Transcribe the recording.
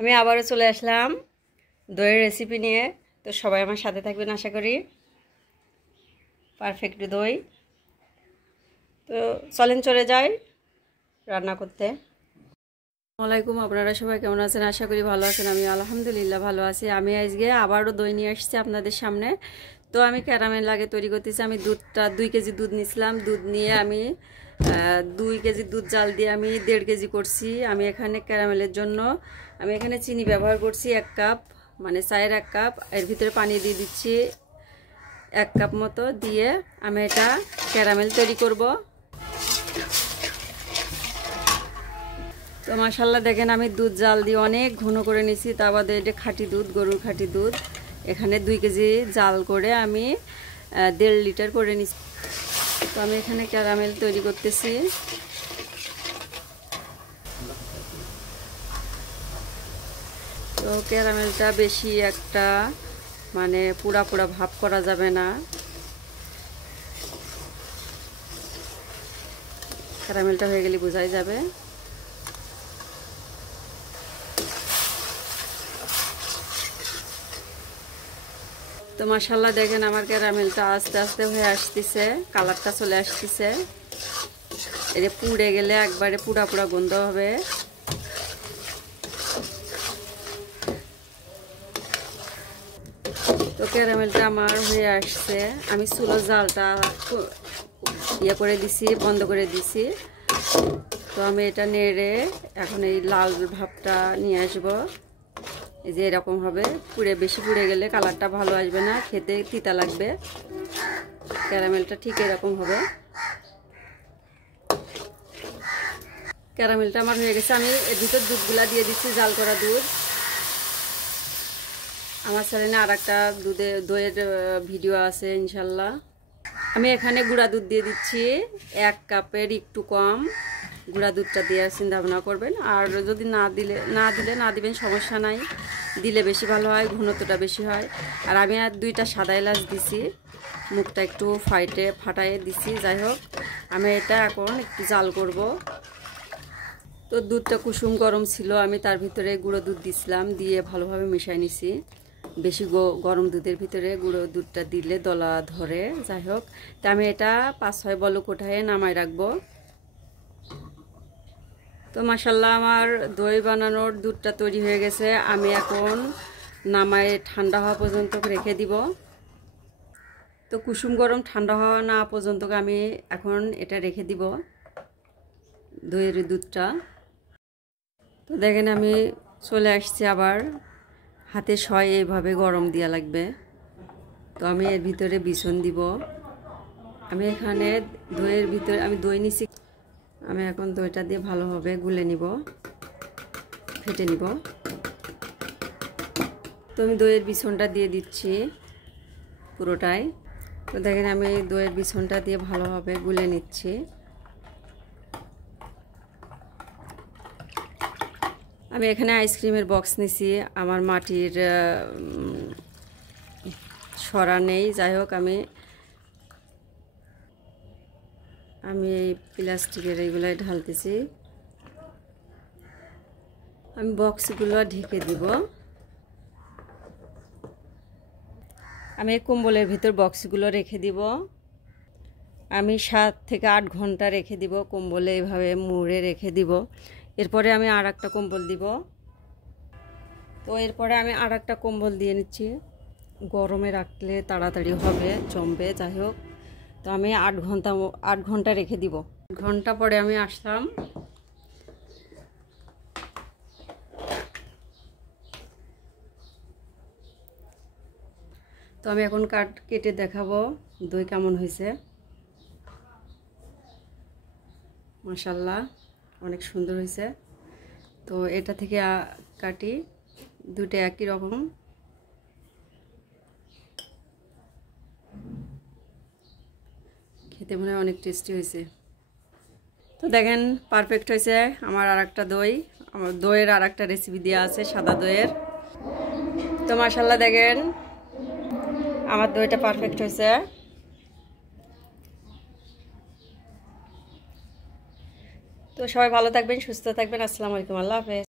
আমি আবারও চলে আসলাম দইয়ের রেসিপি নিয়ে। তো সবাই আমার সাথে থাকবেন আশা করি। পারফেক্ট দই। তো চলেন চলে যাই রান্না করতে। আসসালামু আলাইকুম, আপনারা সবাই কেমন আছেন? আশা করি ভালো আছেন। আমি আলহামদুলিল্লাহ ভালো আছি। আমি আজকে আবারও দই নিয়ে আসছি আপনাদের সামনে। তো আমি ক্যারামেল আগে তৈরি করতেছি। আমি 2 কেজি দুধ নিয়েছিলাম। দুধ নিয়ে আমি 2 কেজি দুধ জাল দিয়ে আমি 1.5 কেজি করছি। আমি এখানে ক্যারামেলের জন্য আমি এখানে চিনি ব্যবহার করছি 1 কাপ, মানে চায়ের 1 কাপ। এর ভিতরে পানি দিয়ে দিচ্ছি 1 কাপ মতো, দিয়ে আমি এটা ক্যারামেল তৈরি করব। তো মাশাআল্লাহ দেখেন আমি দুধ জাল দিয়ে অনেক ঘন করে নিয়েছি। তা বাদে এটা খাঁটি দুধ, গরুর খাঁটি দুধ। এখানে 2 কেজি জাল করে আমি 1.5 লিটার করে নিচ্ছি। তো আমি এখানে ক্যারামেল তৈরি করতেছি। তো ক্যারামেলটা বেশি একটা মানে পুরা পুরা ভাব করা যাবে না। ক্যারামেলটা হয়ে গেলে বোঝাই যাবে। তো মাশাআল্লাহ দেখেন আমার ক্যারামেলটা আস্তে আস্তে হয়ে আসতেছে, কালারটা চলে আসতেছে। এটা পুড়ে গেলে একবারে পুরা পুরা গন্ধ হবে। তো ক্যারামেলটা আমার হয়ে আসছে। আমি চুলোর জালটা করে দিছি, বন্ধ করে দিছি। তো আমি এটা নেড়ে এখন এই লাল ভাবটা নিয়ে আসবো। এই যে এরকম হবে। বেশি পুড়ে গেলে কালারটা ভালো আসবে না, খেতে তিতা লাগবে। ক্যারামেলটা ঠিক এরকম হবে। ক্যারামেলটা আমার হয়ে গেছে। আমি এর ভিতর দুধগুলা দিয়ে দিচ্ছি, জাল করা দুধ। আমার চ্যানেলে আর একটা দইয়ের ভিডিও আছে ইনশাল্লাহ। আমি এখানে গুঁড়া দুধ দিয়ে দিচ্ছি 1 কাপের একটু কম। গুঁড়া দুধটা দিয়ে চিন্তা ভাবনা করবেন। আর যদি না দিবেন সমস্যা নাই, দিলে বেশি ভালো হয়, ঘনত্বটা বেশি হয়। আর আমি আর 2টা সাদা এলাচ দিছি, মুখটা একটু ফাটাইয়ে দিছি। যাই হোক, আমি এটা এখন একটু জাল করব। তো দুধটা কুসুম গরম ছিল, আমি তার ভিতরে গুঁড়ো দুধ দিছিলাম, দিয়ে ভালোভাবে মিশাই নিছি। বেশি গরম দুধের ভিতরে গুঁড়ো দুধটা দিলে দলা ধরে। যাই হোক, তা আমি এটা 5-6 বলক ওঠায় নামাই রাখবো। তো মাশাআল্লাহ আমার দই বানানোর দুধটা তৈরি হয়ে গেছে। আমি এখন নামায় ঠান্ডা হওয়া পর্যন্ত রেখে দিব। তো কুসুম গরম ঠান্ডা হওয়া না পর্যন্ত আমি এখন এটা রেখে দিব দইয়ের দুধটা। তো দেখেন আমি চলে আসছি আবার। হাতে সয় এইভাবে গরম দেওয়া লাগবে। তো আমি এর ভিতরে বিছন দিব। আমি এখানে দইয়ের ভিতরে আমি দই নিছি। আমি এখন দইটা দিয়ে ভালোভাবে গুলে নিব, ফেটে নিব। তো আমি দইয়ের বিছনটা দিয়ে দিচ্ছি পুরোটাই। তো দেখেন আমি দইয়ের বিছনটা দিয়ে ভালোভাবে গুলে নিচ্ছি। আমি এখানে আইসক্রিমের বক্স নিছি। আমার মাটির সরা নেই। যাই হোক, আমি এই প্লাস্টিকের এইগুলাই ঢালতেছি। আমি বক্সগুলো ঢেকে দিব। আমি কম্বলের ভিতর বক্সগুলো রেখে দিব। আমি 7 থেকে 8 ঘন্টা রেখে দিব কম্বলে, এইভাবে মুড়ে রেখে দিব। এরপরে আমি আর একটা কম্বল দিব। তো এরপরে আমি আর একটা কম্বল দিয়ে নিচ্ছি। গরমে রাখলে তাড়াতাড়ি হবে, জমবে। যাই হোক, তো আমি 8 ঘন্টা রেখে দিব। ঘন্টা পরে আমি আসলাম। তো আমি এখন কেটে দেখাবো দই কেমন হয়েছে। মাশাআল্লাহ অনেক সুন্দর হয়েছে। তো এটা থেকে কাটি, দুটো একই রকম। খেতে মনে হয় অনেক টেস্টি হয়েছে। তো দেখেন পারফেক্ট হয়েছে আমার আর একটা দই। আমার দইয়ের আর একটা রেসিপি দেওয়া আছে সাদা দইয়ের। তো মাশাআল্লাহ দেখেন আমার দইটা পারফেক্ট হয়েছে। তো সবাই ভালো থাকবেন, সুস্থ থাকবেন। আসসালামু আলাইকুম, আল্লাহ হাফেজ।